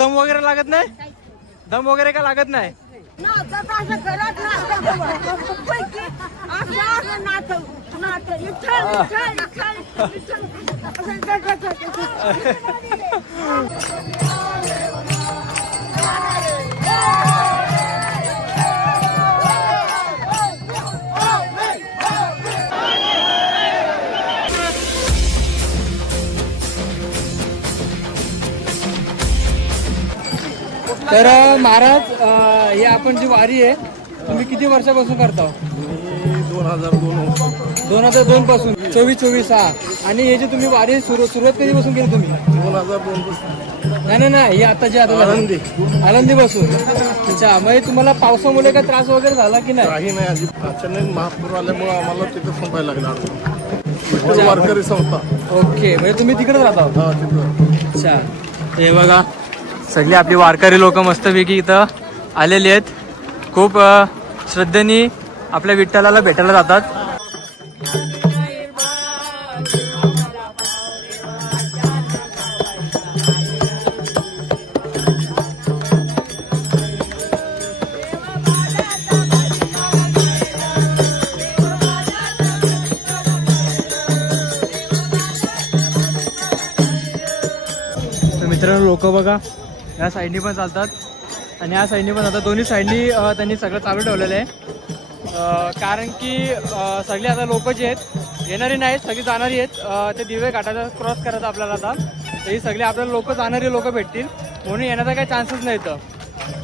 दम वगैरे लागत नाही? दम वगैरे का लागत नाही? तर महाराज ही आपण जी वारी आहे तुम्ही किती वर्षापासून करता? 2002 पासून 24 हा. आणि हे जे तुम्ही वारी सुरुवात कधीपासून केली तुम्ही? 2002 पासून. नाही ही आता जी आता आळंदी पासून. अच्छा, म्हणजे तुम्हाला पावसामुळे काय त्रास वगैरे झाला की नाही? काही नाही, अचानक महापूर आल्यामुळे आम्हाला तिथे थांबायला लागला. वारकरी संस्था. ओके, म्हणजे तुम्ही तिकडेच राहता? हा, तिथं. अच्छा, हे बघा सगळी आपली वारकरी लोक मस्तपैकी इथं आलेली आहेत. खूप श्रद्धेने आपल्या विठ्ठलाला भेटायला जातात. तर मित्रांनो लोक बघा या साईडनी पण चालतात आणि या साईडनी पण जातात. दोन्ही साईडनी त्यांनी सगळं चालू ठेवलेलं आहे. कारण की सगळे आता लोक जे आहेत येणारी नाहीत, सगळी जाणारी आहेत. ते दिवे घाटाचा क्रॉस करायचं आपल्याला आता. तर ही सगळी आपल्याला लोक जाणारी लोक भेटतील म्हणून येण्याचा काही चान्सच नाही इथं.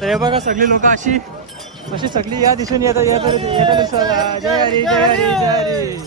तर हे बघा सगळी लोक अशी सगळी या दिशेने येतात. जय हरी जय हरी जय हरी.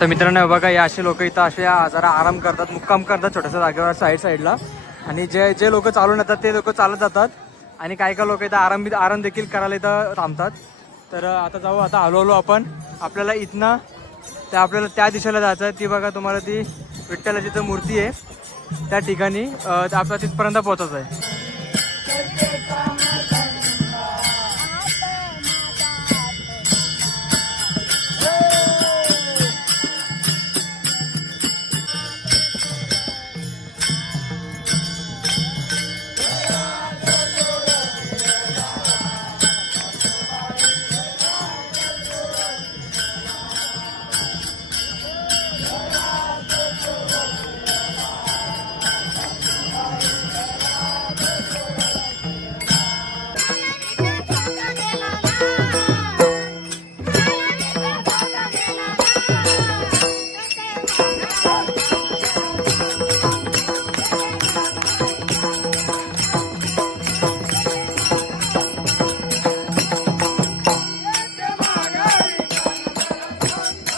तर मित्रांनो बघा या असे लोक इथं असे जरा आराम करतात, मुक्काम करतात छोट्याशा जागेवर साईडला. आणि जे लोक चालून येतात ते लोक चालत जातात आणि काही लोक इथं आराम देखील करायला इथं थांबतात. तर आता जाऊ, आता हळूहळू आपण आपल्याला इथनं आपल्याला त्या दिशेला जायचं आहे. ती बघा तुम्हाला ती विठ्ठलाची जिथं मूर्ती आहे त्या ठिकाणी आपल्याला तिथपर्यंत पोहोचायचं आहे.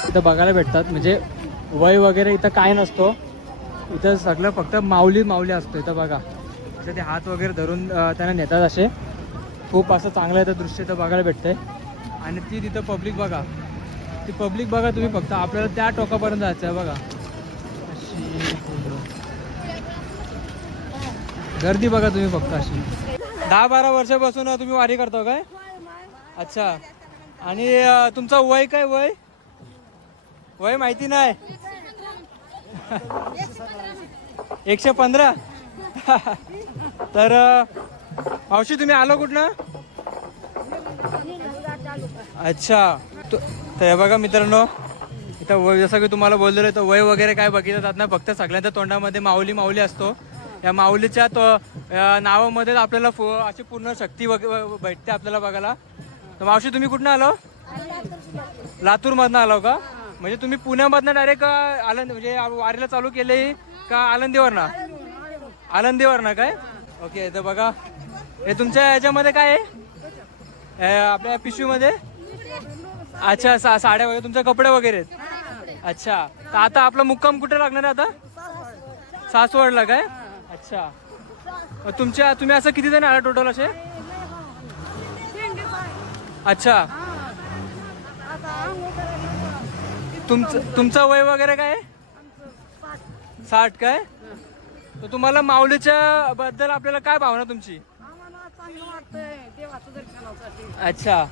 इथं बघायला भेटतात, म्हणजे वय वगैरे इथं काय नसतो. इथं सगळं फक्त माऊली असतो. इथं बघा असं ते हात वगैरे धरून त्यांना नेतात. असे खूप असं चांगलं इथं दृश्य इथं बघायला भेटतंय. आणि ती तिथं पब्लिक बघा, ती पब्लिक बघा तुम्ही, फक्त आपल्याला त्या टोकापर्यंत जायचं आहे. बघा अशी गर्दी बघा तुम्ही, फक्त अशी. 10-12 वर्षापासून तुम्ही वारी करता काय? अच्छा, आणि तुमचं वय काय? वय माहिती नाही? 115. तर मावशी तुम्ही आलो कुठनं? अच्छा, तर बघा मित्रांनो इथं वय, जसं की तुम्हाला बोललेलं तर वय वगैरे काय बघितलं जात नाही. फक्त सगळ्यांच्या तोंडामध्ये माऊली असतो. या माऊलीच्या नावामध्ये आपल्याला अशी पूर्ण शक्ती भेटते आपल्याला बघायला. तर मावशी तुम्ही कुठनं आलो? लातूर मधनं आलो का? म्हणजे तुम्ही पुण्यामधनं डायरेक्ट आनंद म्हणजे वारीला चालू केले का आनंदीवरनं? आनंदीवरनं काय? ओके. तर बघा हे तुमच्या याच्यामध्ये काय आहे आपल्या पिशवीमध्ये? अच्छा साड्या वगैरे तुमचे कपडे वगैरे आहेत. अच्छा. तर आता आपला मुक्काम कुठे लागणार आहे आता? सासवडला काय? अच्छा. तुम्ही असं किती जण आला टोटल असे? अच्छा. तुमचं वय वगैरे काय आहे? 60 काय? तर तुम्हाला माऊलीच्या बद्दल आपल्याला काय भावना तुमची? अच्छा.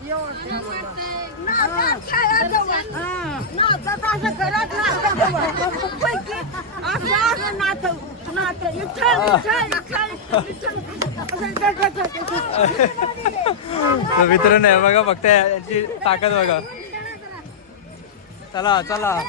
मित्र नाही बघा फक्त यांची ताकद बघा. चला चला.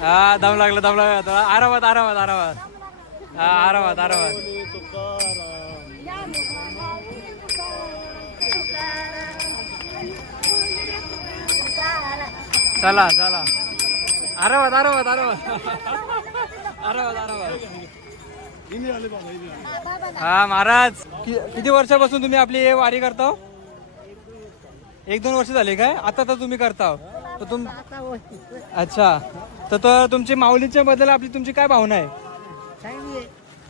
हा दम लागला थोडा. आरामात आरामात आरामात. हा आरामात आरामात. चला चला. आरामात आरामात आरामात आरामात आरामात. हा महाराज किती वर्षापासून तुम्ही आपली वारी करता? 1-2 वर्ष झाले काय? आता तर तुम्ही करता तर अच्छा. तर तुमची माऊलीच्या बद्दल आपली तुमची काय भावना आहे?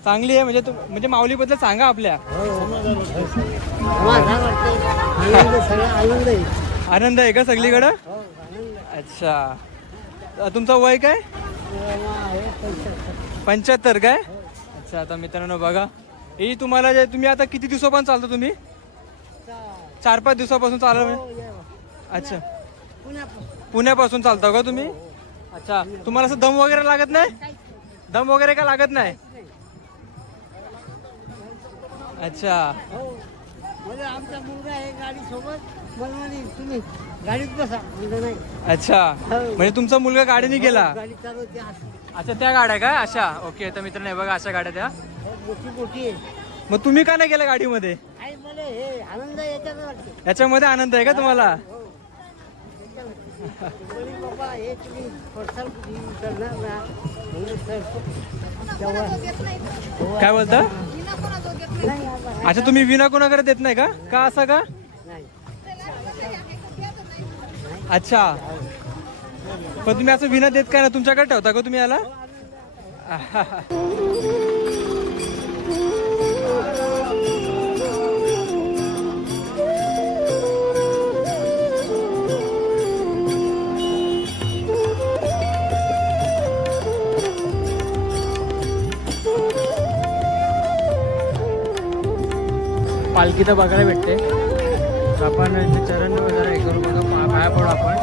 चांगली आहे म्हणजे माऊली बद्दल सांगा आपल्या. आनंद आहे का सगळीकडं? अच्छा. तुमचं वय काय? 75 काय? अच्छा. आता मित्रांनो बघा ही तुम्हाला जे तुम्ही आता किती दिवसापासून चालता तुम्ही? 4-5 दिवसापासून चालू. अच्छा. पुण्यापासून चालता का तुम्ही? अच्छा. तुम्हाला असं दम वगैरे लागत नाही? दम वगैरे का लागत नाही? अच्छा. आमचा मुलगा आहे गाडी सोबत तुम्ही गाडीत बसा नाही. अच्छा. म्हणजे तुमचा मुलगा गाडीने गेला? गाडी चालवते. अच्छा त्या गाड्या काय अशा? ओके. तर मित्रांनो बघा अशा गाड्या त्या मोठी मोठी आहे. मग तुम्ही का नाही गेला गाडीमध्ये? आई मला हे आनंद याच्यात वाटते. याच्यामध्ये आनंद आहे का तुम्हाला? बाबा हे तुम्ही पडसाल करणार ना. काय बोलता? अच्छा तुम्ही विना कोणाकडे देत नाही का? का असं का? अच्छा. पण तुम्ही असं विना देत काय ना तुमच्याकडे ठेवता का तुम्ही याला? पालखी तर बघायला भेटते. आपण इथे चरण वगैरे हे करू बघा. पाया पडू आपण.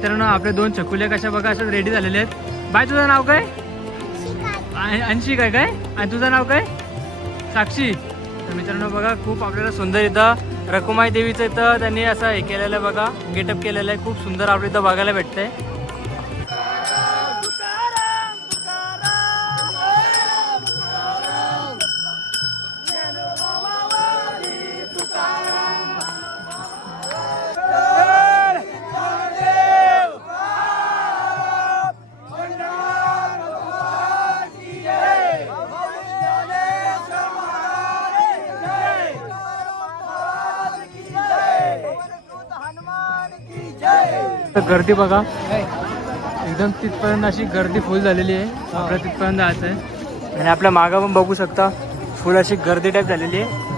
मित्रांनो आपले 2 चकुल्या कशा बघा अशा रेडी झालेले आहेत. बाय तुझं नाव काय? अंशी काय काय? आणि तुझं नाव काय? साक्षी. तर मित्रांनो बघा खूप आपल्याला सुंदर इथं रखुमाई देवीचं इथं त्यांनी असं हे केलेलं आहे बघा. गेटअप केलेलं आहे. खूप सुंदर आपल्या इथं बघायला भेटतंय. गर्दी बघा एकदम तिथपर्यंत अशी गर्दी फुल झालेली आहे. आपल्याला तिथपर्यंत जायचं आहे. आणि आपल्या मागं पण बघू शकता फुल अशी गर्दी टाईप झालेली आहे.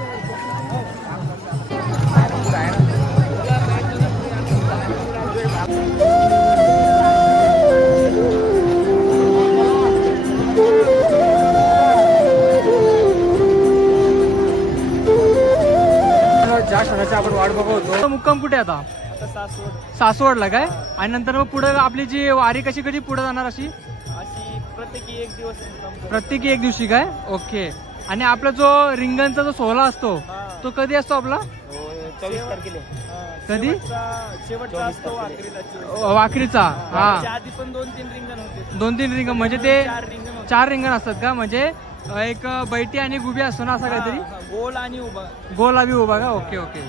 वाट बघतो. मुक्काम कुठे आता? सासवडला काय? आणि नंतर मग पुढे आपली जी वारी कशी कधी पुढे जाणार अशी प्रत्येकी एक दिवशी काय? ओके. आणि आपला जो रिंगणचा जो सोहळा असतो तो कधी असतो आपला? 24 तारखेला. कधी? शेवटचा असतो वाखरीचा. हा, आधी पण 2-3 रिंगण होते. 2-3 रिंगण म्हणजे ते 4 रिंगण होते. 4 रिंगण असतात का? म्हणजे एक बैठी आणि गुबी असतो ना, असं काहीतरी? गोल आणि उभा. गोल आबी उभा का? Okay okay.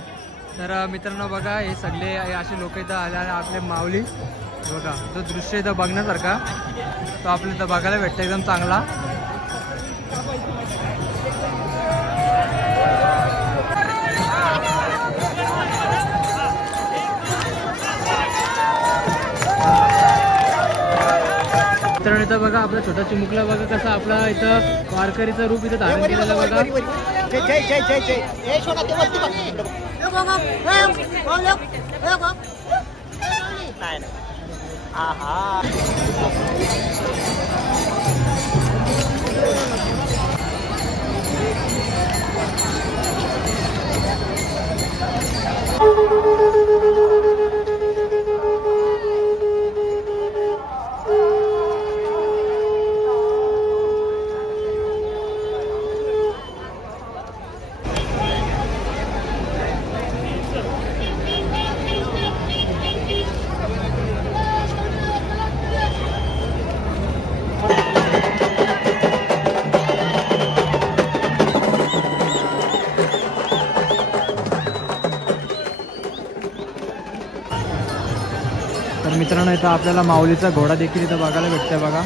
तर मित्रांनो बघा, हे सगळे असे लोक इथं आले आणि आपले माऊली बघा, तो दृश्य इथं बघण्यासारखा तो आपल्याला इथं बघायला भेटतो एकदम चांगला. मित्रांनो इथं बघा आपला छोटा चिमुकला बघा कसं आपला इथं वारकरीचं रूप इथं धारण केलेलं बघा. तर मित्रांनो इथं आपल्याला माऊलीचा घोडा देखील इथं बघायला भेटतोय बघा.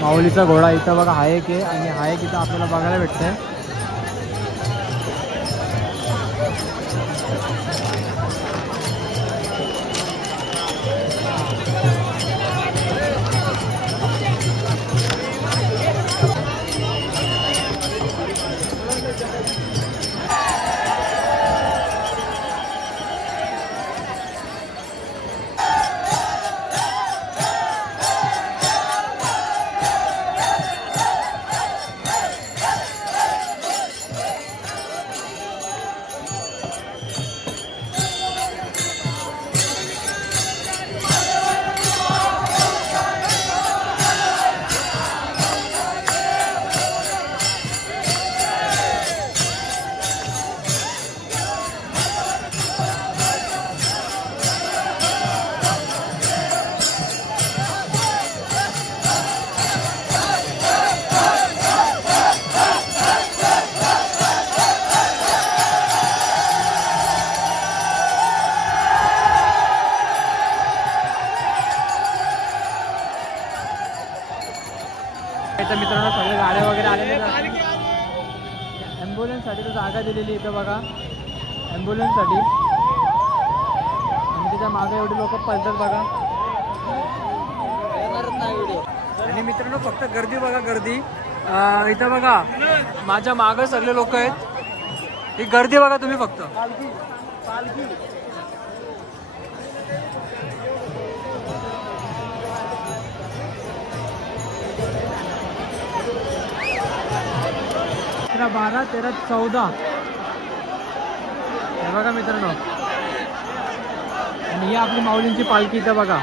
माऊलीचा घोडा इथं बघा हा एक आहे आणि हा एक इथं आपल्याला बघायला भेटतंय. इथं मित्रांनो सगळे गाड्या वगैरे आलेल्या ॲम्ब्युलन्ससाठी तर जागा दिलेली इथं बघा, ॲम्ब्युलन्ससाठी. आणि त्याच्या मागे एवढी लोक पळतात बघा. आणि मित्रांनो फक्त गर्दी बघा, गर्दी इथं बघा माझ्या मागं सगळे लोक आहेत. ही गर्दी बघा तुम्ही फक्त. अकरा 12 13 14 हे बघा मित्रांनो. आणि ही आपली माऊलींची पालखी इथं बघा.